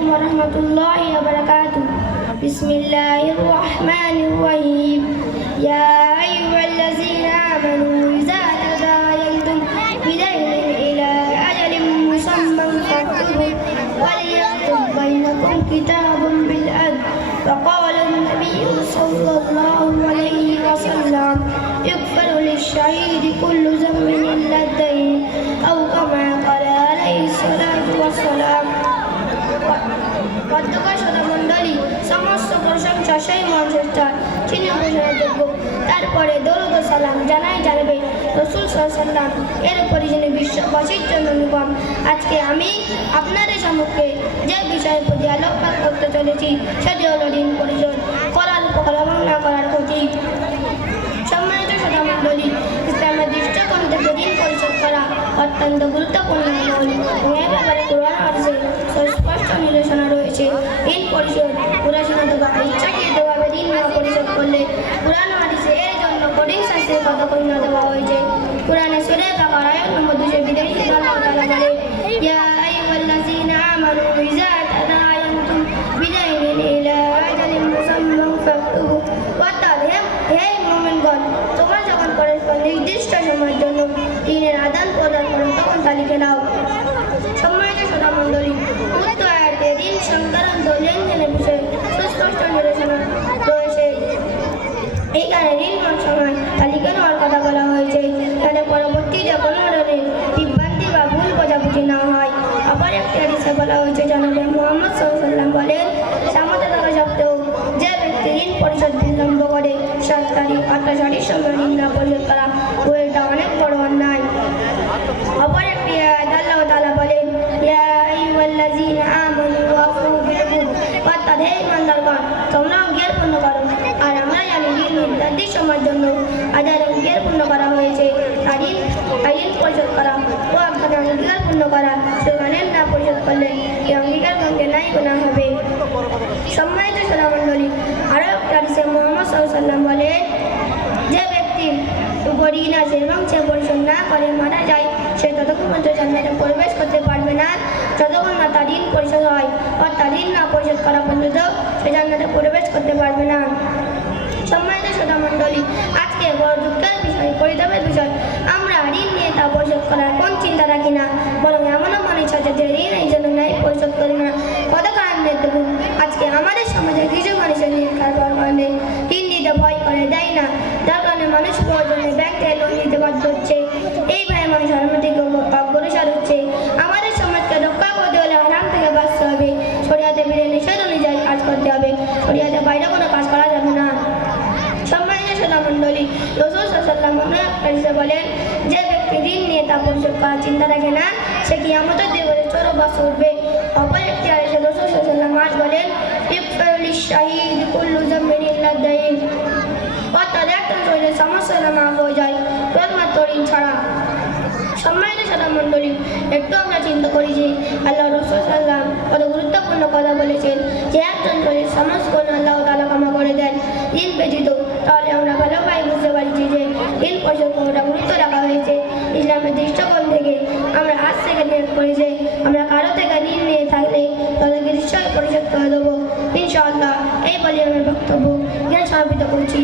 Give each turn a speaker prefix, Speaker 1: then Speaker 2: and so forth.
Speaker 1: عليكم ورحمة الله وبركاته. بسم الله الرحمن الرحيم. يا أيها الذين آمنوا إذا تداينتم بدين إلى أجل مسمى فاكتبوا وليكتب بينكم كتاب بالعدل وقال النبي صلى الله عليه وسلم يغفر للشهيد كل ذنب إلا الدين أو كما قال عليه الصلاة والسلام. পদ্মকা সদামণ্ডলী সমস্ত প্রশংসা সেই চার চিনি ঘোষণা তারপরে দরুদ সালাম জানাই জানাবে রসুল সাল্লাম এর উপরে যিনি বিশ্ববাসীর জন্য নিগম আজকে আমি আপনাদের সম্মুখে যে বিষয়ের প্রতি আলোকপাত করতে চলেছি, সেটি হল ঋণ পরিশোধ করার উপকার এবং না করার ক্ষতি সম্মানিত সদামণ্ডলী ইসলামের দৃষ্টিকোণ থেকে ঋণ পরিশোধ করা অত্যন্ত গুরুত্বপূর্ণ এবং এ ব্যাপারে কোরআন হাদিসে পরিশোধ পড়াশোনা বা ইচ্ছাকৃতভাবে ঋণ না পরিশোধ করলে কোরআন হাদিসে এর জন্য কঠিন শাস্তির কথা পরিণত দেওয়া হয়েছে কোরআনে সুরে বাকার আয়াত নম্বর দুশো বিদায়ী নির্দিষ্ট সময়ের জন্য ঋণের আদান প্রদান করো, তখন তা লিখে নাও। বলা হয়েছে জানাবে মোহাম্মদ সাল্লাম বলেন সামর্থ্য থাকা সত্ত্বেও যে ব্যক্তি ঋণ পরিশোধ বিলম্ব করে অর্থাৎ সঠিক সময় ঋণ না পরিশোধ করা ওইটা অনেক বড় অন্যায়। অপর একটি বলেন আর আমরা জানি ঋণ পূর্ণ করা হয়েছে। আর পরিশোধ করা ও আপনার পূর্ণ করা সেখানে পরিশোধ করলে এই অঙ্গীকার ভঙ্গে নাই গোনা হবে সম্মানিত সোনামণ্ডলী। একটা হাদিসে মোহাম্মদ সাল্লাম বলেন, যে ব্যক্তি উপর ঋণ আছে এবং সে পরিশোধ না করে মারা যায়, সে ততক্ষণ পর্যন্ত জান্নাতে প্রবেশ করতে পারবে না। যতক্ষণ না তার ঋণ পরিশোধ হয় অর্থাৎ ঋণ না পরিশোধ করা পর্যন্ত সে জান্নাতে প্রবেশ করতে পারবে না। সম্মানিত শ্রোতা মণ্ডলী, আজকে বড় দুঃখের বিষয়, পরিতাপের বিষয়। আমরা ঋণ নিয়ে তা পরিশোধ করার কোন চিন্তা রাখি না, বরং এমনও মনে ইচ্ছা যে ঋণ এই জন্য ন্যায় পরিশোধ করি না। কত কারণ দেখুন আজকে আমাদের সমাজে কিছু মানুষের ঋণ কারবার কারণে ঋণ দিতে ভয় করে, দেয় না। যার কারণে মানুষ প্রয়োজনে ব্যাংক থেকে লোন নিতে বাধ্য হচ্ছে। এইভাবে মানুষ অর্থনৈতিক অগ্রসর হচ্ছে আমাদের সমাজকে রক্ষা করতে হলে আরাম থেকে বাঁচতে হবে শরিয়াতে ফিরে নিষেধ অনুযায়ী কাজ করতে হবে শরিয়াতে বাইরে কোনো কাজ করা যাবে না সোনামণ্ডলী রসুল সাল্লাম হাদিসে বলেন, যে ব্যক্তি ঋণ নিয়ে তা চিন্তা রাখে না, সে কি আমাদের দেবরে চোর বাস উঠবে অপর একটি আদেশে রসুল সাল্লাম আজ বলেন সমস্যা মণ্ডলী গুরুত্বপূর্ণ কথা বলেছেন। যে সমস্ত দেন। তাহলে আমরা পরিশোধ গুরুত্ব রাখা হয়েছে ইসলামের দৃষ্টিকোণ থেকে আমরা আজ থেকে নিয়োগ করি যে আমরা কারও থেকে ঋণ নিয়ে থাকলে তাদেরকে নিশ্চয়ই পরিশোধ করে দেবো ইনশাআল্লাহ এই বলে আমি বক্তব্য জ্ঞান সমাপিত করছি।